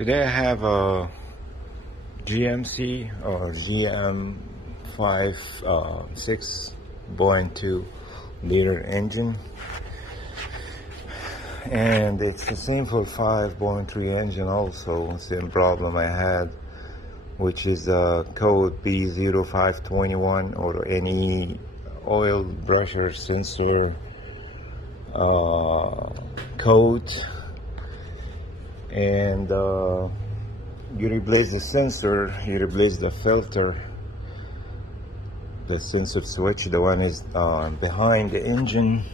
Today I have a GMC or GM 5.3 liter engine, and it's the same for 5.3 engine also. Same problem I had, which is code B0521 or any oil pressure sensor code. And you replace the sensor, you replace the filter, the sensor switch, the one is behind the engine,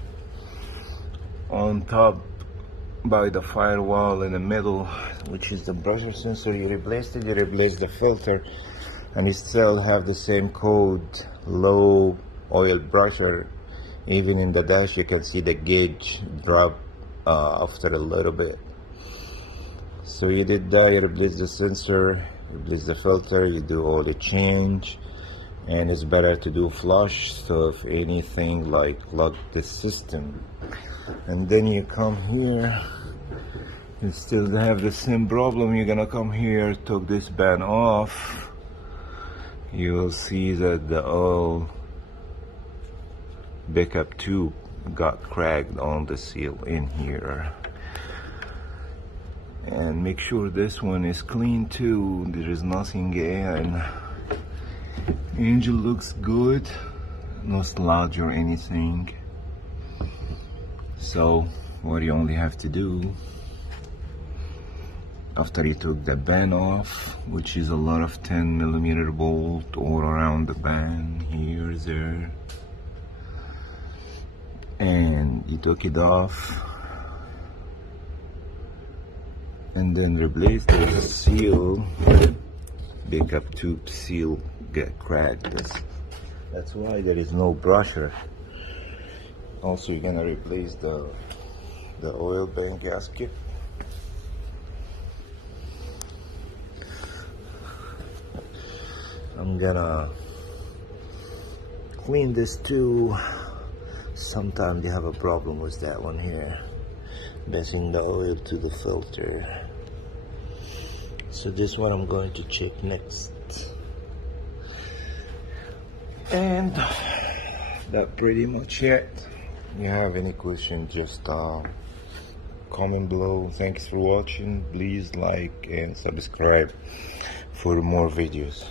on top by the firewall in the middle, which is the pressure sensor. You replace it, you replace the filter, and you still have the same code, low oil pressure. Even in the dash you can see the gauge drop after a little bit. So you did that, you replace the sensor, you replace the filter, you do all the change, and it's better to do flush, so if anything like clog the system. And then you come here, you still have the same problem. You're gonna come here, take this band off, you will see that the oil backup tube got cracked on the seal in here. And make sure this one is clean too, there is nothing in. Engine looks good, no sludge or anything. So what you only have to do after you took the band off, which is a lot of 10mm bolt all around the band, here, there, and you took it off, and then replace the seal, backup tube seal get cracked. That's why there is no brusher. Also, you're gonna replace the oil pan gasket. I'm gonna clean this too. Sometimes you have a problem with that one here, passing the oil to the filter. So this one I'm going to check next. And that's pretty much it. If you have any question, just comment below. Thanks for watching. Please like and subscribe for more videos.